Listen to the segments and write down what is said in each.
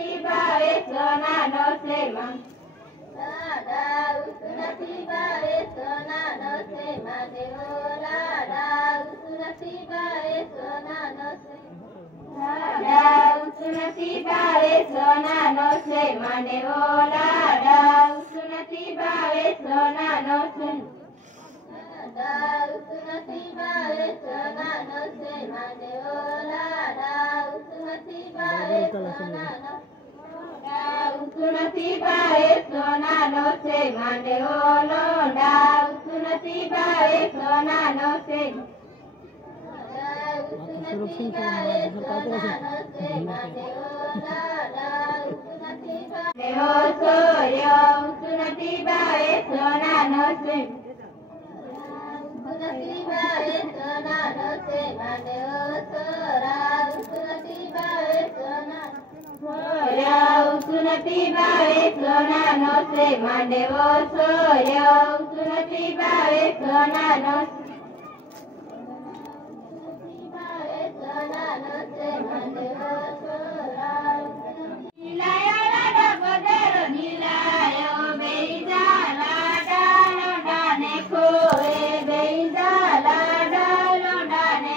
નથી ભાવે સોનાનો શ્રીમાન નથી ભાવે સોનાનો શ્રીમાન દેવો લાડા નથી ભાવે સોનાનો લાડા નથી ભાવે સોનાનો શ્રીમાન દેવો લાડા નથી ભાવે સોનાનો નથી ભાવે સોનાનો શ્રીમાન દેવો લાડા નથી ભાવે સોનાનો નથી ભાવે સોનાનો શ્રીમાન દેવો લોડા નથી ભાવે સોનાનો નથી ભાવે સોનાનો શ્રીમાન દેવો લાડા નથી ભાવે દેવો સૂર્ય નથી ભાવે સોનાનો નથી ભાવે સોનાનો શ્રીમાન દેવો સોરા નથી ભાવે સોનાનો નથી ભાવે સોનાનો શ્રીમાન દેવો સૂર્ય નથી ભાવે સોનાનો શ્રીમાન દેવો સોરા નીલાયો લાડા પધારો નીલાયો બેજા લાડા લોડાને ખોએ બેજા લાડા લોડાને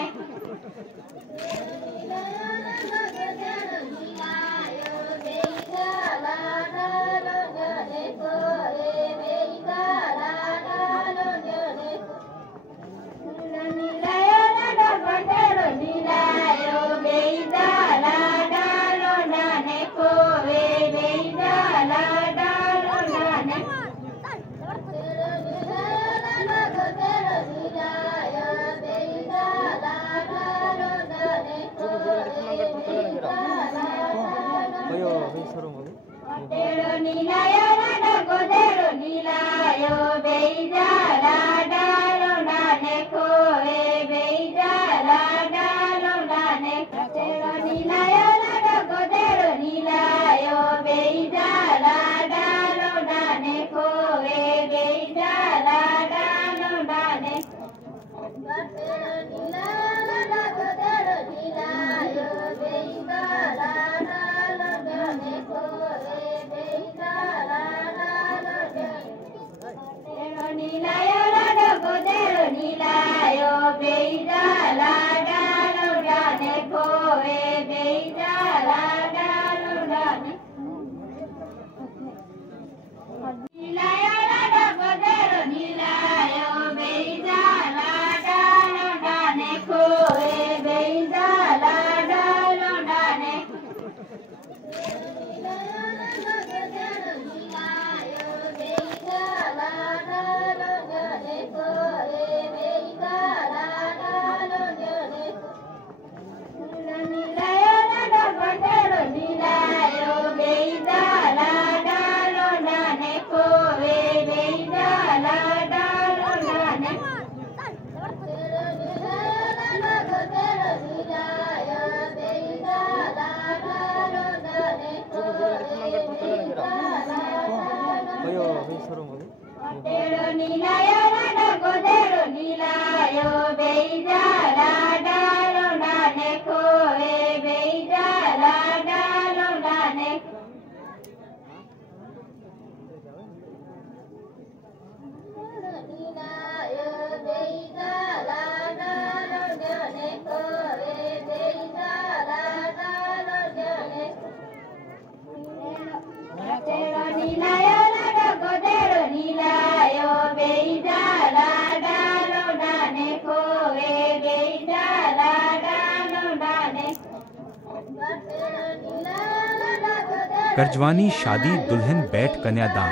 करजवानी शादी दुल्हन बैठ कन्यादान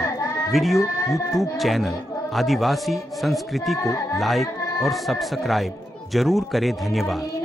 वीडियो यूट्यूब चैनल आदिवासी संस्कृति को लाइक और सब्सक्राइब जरूर करें। धन्यवाद।